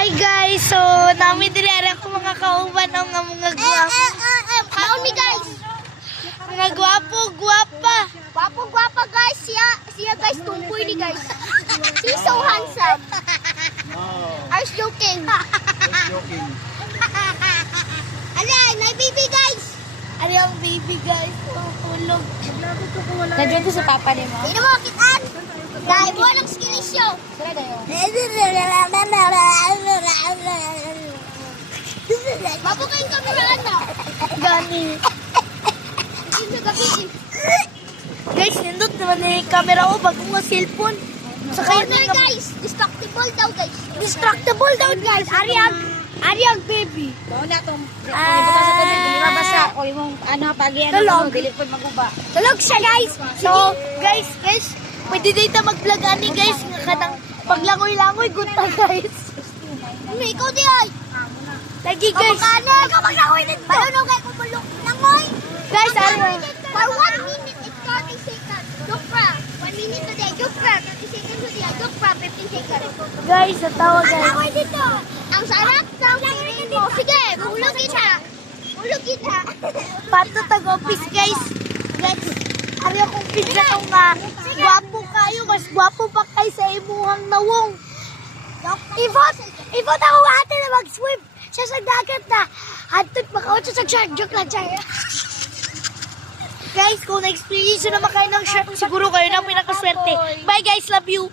Hi guys, so namin dinara ko mga kauban ng mga gwapo. Kaon ni guys. Mga gwapo, gwapa. Gwapo guys. Siya guys tumboy ni guys. He's so handsome. I was joking. Alay, my baby guys. Ano yung baby guys? Tulog. Nandiyan to sa papa ni mo. Sino mo kitaan? Dahil mo lang skill show. Sila dayo. Mabukain kameraan na. Gani. Hindi na gabi. Guys, nindot naman yung camera ko bagong nga cellphone. Sa kayo Corner guys. Destructible daw guys. Distractable daw guys. Ariang baby. Mao na tong ibutan sa tubig dili mabasa o imong ano pagi ano Tulog. dili pud maguba. Tulog siya guys. So, guys, pwede dito mag-vlog ani guys. Nga kanang paglangoy-langoy, good pa guys. May ikaw di ay. Lagi guys. Kapag ikaw maglangoy dito. Paano kayo kumulong? Langoy? Guys, ano? For 1 minute, it's 30 seconds. Dukra. 1 minute today. Dukra. 30 seconds today. Dukra. 15 seconds. Guys, natawa guys. Langoy dito. Ang sarap ng feeling mo. Sige, hulog kita. Hulog kita. Pato tag-office guys. Guys, ano kung pizza ko nga. Gwapo kayo. Mas gwapo pa kayo sa imuhang nawong. Ivot ako ate na mag-swim. Siya sa dagat na. Hantot makaot siya sa shark. Joke lang siya. Guys, kung na-experience naman kayo ng shark, siguro kayo na pinakaswerte. Bye guys, love you.